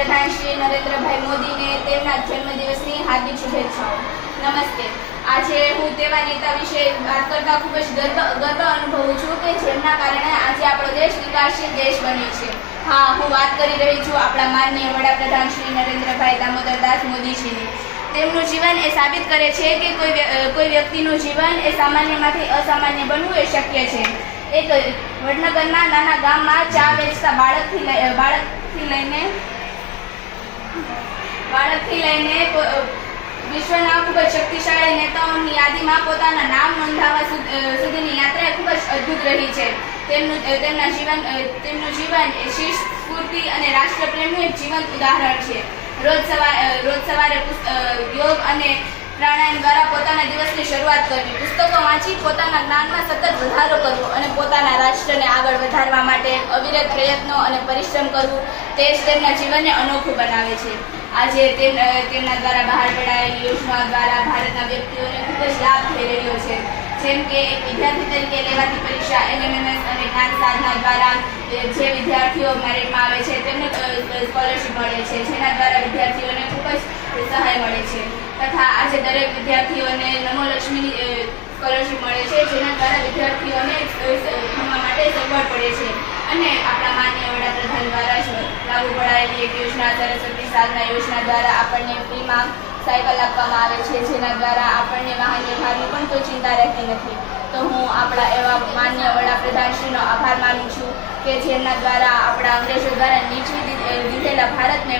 વડાપ્રધાન શ્રી નરેન્દ્રભાઈ મોદીને તેમના જન્મદિવસની હાર્દિક શુભેચ્છાઓ। નમસ્તે। આજે હું તેવા નેતા વિશે વાત કરતા ખૂબ જ ગર્વ અનુભવું છું કે જેમના કારણે આજે આપણો દેશ વિકાસશીલ દેશ બન્યો છે। હા, હું વાત કરી રહી છું આપણા માનનીય વડાપ્રધાન શ્રી નરેન્દ્રભાઈ દામોદરદાસ મોદીજીની। તેમનું જીવન એ સાબિત કરે છે કે કોઈ વ્યક્તિનું જીવન એ સામાન્યમાંથી અસામાન્ય બનવું એ શક્ય છે। એક વડનગરના નાના ગામમાં ચા વેચતા બાળકથી લઈને વિશ્વના ખૂબ જ શક્તિશાળી નેતાઓની યાદીમાં પોતાના નામ નોંધાવવા સુધીની યાત્રા ખૂબ જ અદ્ભુત રહી છે। તેમનું જીવન એ શિસ્ત, સ્ફૂર્તિ અને રાષ્ટ્રપ્રેમનું એક જીવંત ઉદાહરણ છે। રોજ સવારે યોગ અને પ્રાણાયામ દ્વારા પોતાના દિવસની શરૂઆત કરવી, પુસ્તકો વાંચી પોતાના જ્ઞાનમાં સતત વધારો કરવો અને પોતાના રાષ્ટ્રને આગળ વધારવા માટે અવિરત પ્રયત્નો અને પરિશ્રમ કરવું તે જ તેમના જીવનને અનોખું બનાવે છે। આજે તેમના દ્વારા બહાર પડાયેલી યોજનાઓ દ્વારા ભારતના વ્યક્તિઓને ખૂબ જ લાભ થઈ રહ્યો છે। જેમ કે એક વિદ્યાર્થી તરીકે લેવાતી પરીક્ષા LMS અને જ્ઞાન સાધના દ્વારા જે વિદ્યાર્થીઓ મેરિટમાં આવે છે તેમને સ્કોલરશિપ મળે છે, જેના દ્વારા વિદ્યાર્થીઓને ખૂબ જ સહાય મળે છે। તથા આજે દરેક વિદ્યાર્થીઓને નમો લક્ષ્મીની સ્કોલરશિપ મળે છે, જેના દ્વારા વિદ્યાર્થીઓને ભણવા માટે સગવડ પડે છે। અને આપણા માનનીય વડાપ્રધાન દ્વારા લાગુ પડાયેલી એક યોજના સરસ્વતી સાધના યોજના દ્વારા આપણને ફ્રીમાં સાયકલ આપવામાં આવે છે, જેના દ્વારા આપણને વાહન વ્યવહારની પણ કોઈ ચિંતા રહેતી નથી। તો હું આપણા એવા માનનીય વડાપ્રધાનશ્રીનો આભાર માનું છું કે જેમના દ્વારા આપણા અંગ્રેજો દ્વારા નીચવી દીધેલા ભારતને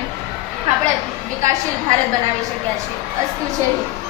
આપણે વિકાસશીલ ભારત બનાવી શક્યા છીએ। અસ્તુ જય હિન્દ।